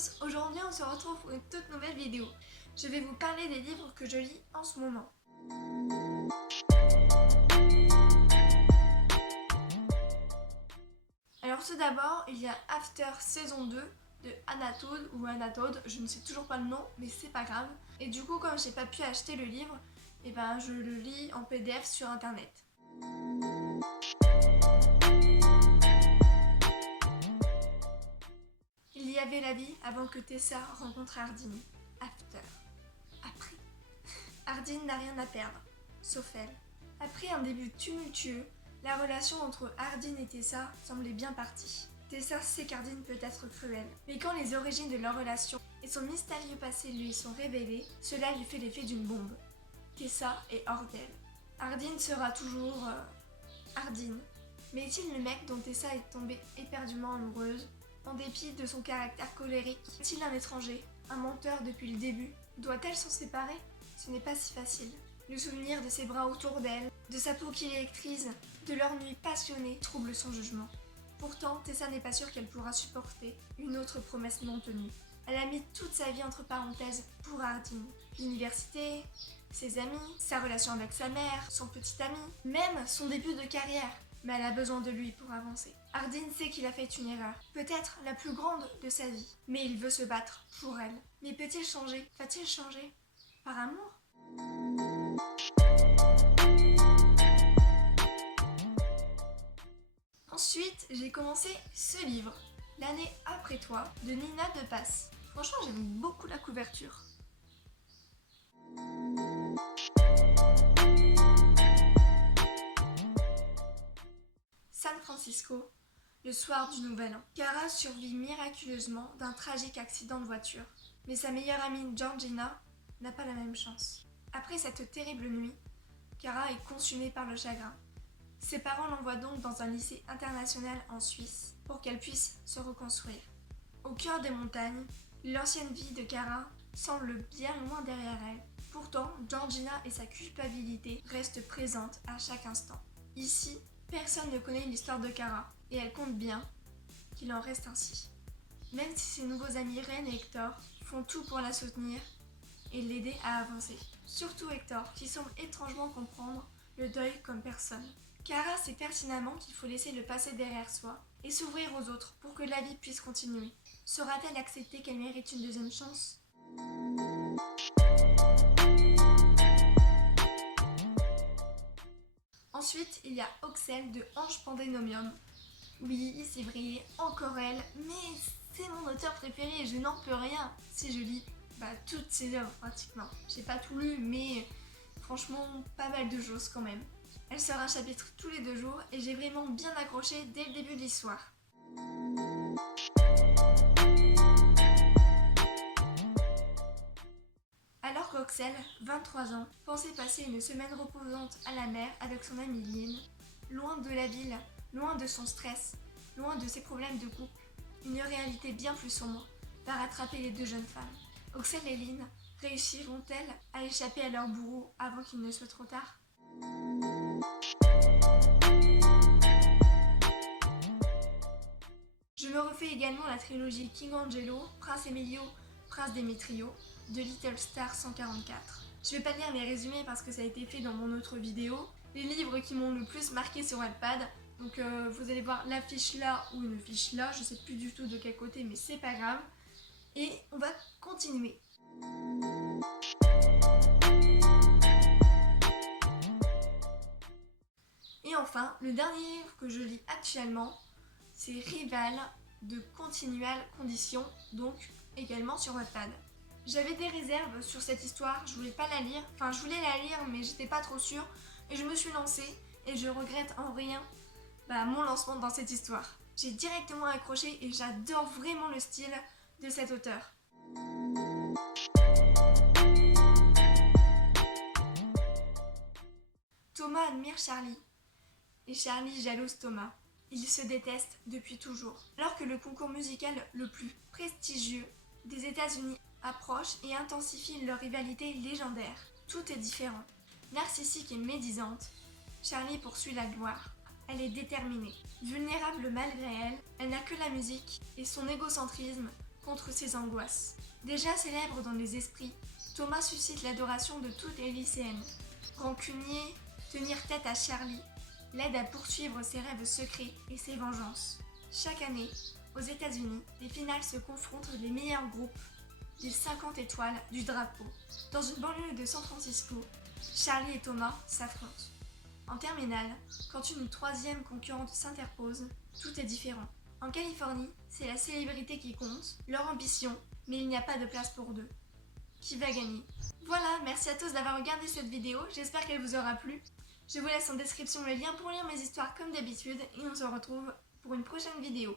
tous, aujourd'hui on se retrouve pour une toute nouvelle vidéo. Je vais vous parler des livres que je lis en ce moment. Alors tout d'abord, il y a After saison 2 de Anatole ou Anatode, je ne sais toujours pas le nom, mais c'est pas grave. Et du coup, comme j'ai pas pu acheter le livre, je le lis en PDF sur internet. Il y avait la vie avant que Tessa rencontre Ardyn. After. Après. Ardyn n'a rien à perdre, sauf elle. Après un début tumultueux, la relation entre Ardyn et Tessa semblait bien partie. Tessa sait qu'Ardyn peut être cruel, mais quand les origines de leur relation et son mystérieux passé lui sont révélées, cela lui fait l'effet d'une bombe. Tessa est hors d'elle. Ardyn sera toujours... Ardyn. Mais est-il le mec dont Tessa est tombée éperdument amoureuse? En dépit de son caractère colérique, est-il un étranger, un menteur depuis le début? Doit-elle s'en séparer? Ce n'est pas si facile. Le souvenir de ses bras autour d'elle, de sa peau qui l'électrise, de leur nuit passionnée trouble son jugement. Pourtant, Tessa n'est pas sûre qu'elle pourra supporter une autre promesse non tenue. Elle a mis toute sa vie entre parenthèses pour Ardyn. L'université, ses amis, sa relation avec sa mère, son petit ami, même son début de carrière. Mais elle a besoin de lui pour avancer. Ardyn sait qu'il a fait une erreur, peut-être la plus grande de sa vie, mais il veut se battre pour elle. Mais peut-il changer? Va-t-il changer? Par amour? Ensuite, j'ai commencé ce livre, L'année après toi, de Nina De Passe. Franchement, j'aime beaucoup la couverture. San Francisco, le soir du Nouvel An. Kara survit miraculeusement d'un tragique accident de voiture, mais sa meilleure amie Georgina n'a pas la même chance. Après cette terrible nuit, Kara est consumée par le chagrin. Ses parents l'envoient donc dans un lycée international en Suisse pour qu'elle puisse se reconstruire. Au cœur des montagnes, l'ancienne vie de Kara semble bien loin derrière elle. Pourtant, Georgina et sa culpabilité restent présentes à chaque instant. Ici, personne ne connaît l'histoire de Kara, et elle compte bien qu'il en reste ainsi. Même si ses nouveaux amis Ren et Hector font tout pour la soutenir et l'aider à avancer. Surtout Hector, qui semble étrangement comprendre le deuil comme personne. Kara sait pertinemment qu'il faut laisser le passé derrière soi et s'ouvrir aux autres pour que la vie puisse continuer. Saura-t-elle accepter qu'elle mérite une deuxième chance? Ensuite, il y a Oxel de Ange Pandénomium. Oui, c'est vrai, encore elle, mais c'est mon auteur préféré et je n'en peux rien si je lis toutes ses œuvres pratiquement. J'ai pas tout lu, mais franchement, pas mal de choses quand même. Elle sort un chapitre tous les 2 jours et j'ai vraiment bien accroché dès le début de l'histoire. Alors qu'Oxel, 23 ans, pensait passer une semaine reposante à la mer avec son amie Lynn, loin de la ville, loin de son stress, loin de ses problèmes de couple, une réalité bien plus sombre va rattraper les 2 jeunes femmes. Oxel et Lynn réussiront-elles à échapper à leur bourreau avant qu'il ne soit trop tard? Je me refais également la trilogie King Angelo, Prince Emilio, Prince Demetrio de Little Star 144. Je vais pas lire les résumés parce que ça a été fait dans mon autre vidéo. Les livres qui m'ont le plus marqué sur Wattpad, donc vous allez voir l'affiche là ou une fiche là, je sais plus du tout de quel côté mais c'est pas grave. Et on va continuer. Et enfin, le dernier livre que je lis actuellement, c'est Rival de Continual Condition, donc également sur Wattpad. J'avais des réserves sur cette histoire, je voulais pas la lire, enfin je voulais la lire mais j'étais pas trop sûre et je me suis lancée et je regrette en rien mon lancement dans cette histoire. J'ai directement accroché et j'adore vraiment le style de cet auteur. Thomas admire Charlie et Charlie jalouse Thomas. Ils se détestent depuis toujours. Alors que le concours musical le plus prestigieux des États-Unis approche et intensifie leur rivalité légendaire, tout est différent. Narcissique et médisante, Charlie poursuit la gloire. Elle est déterminée. Vulnérable malgré elle, elle n'a que la musique et son égocentrisme contre ses angoisses. Déjà célèbre dans les esprits, Thomas suscite l'adoration de toutes les lycéennes. Rancunier, tenir tête à Charlie l'aide à poursuivre ses rêves secrets et ses vengeances. Chaque année, aux États-Unis, les finales se confrontent les meilleurs groupes des 50 étoiles du drapeau. Dans une banlieue de San Francisco, Charlie et Thomas s'affrontent. En terminale, quand une troisième concurrente s'interpose, tout est différent. En Californie, c'est la célébrité qui compte, leur ambition, mais il n'y a pas de place pour deux. Qui va gagner? Voilà, merci à tous d'avoir regardé cette vidéo, j'espère qu'elle vous aura plu. Je vous laisse en description le lien pour lire mes histoires comme d'habitude et on se retrouve pour une prochaine vidéo.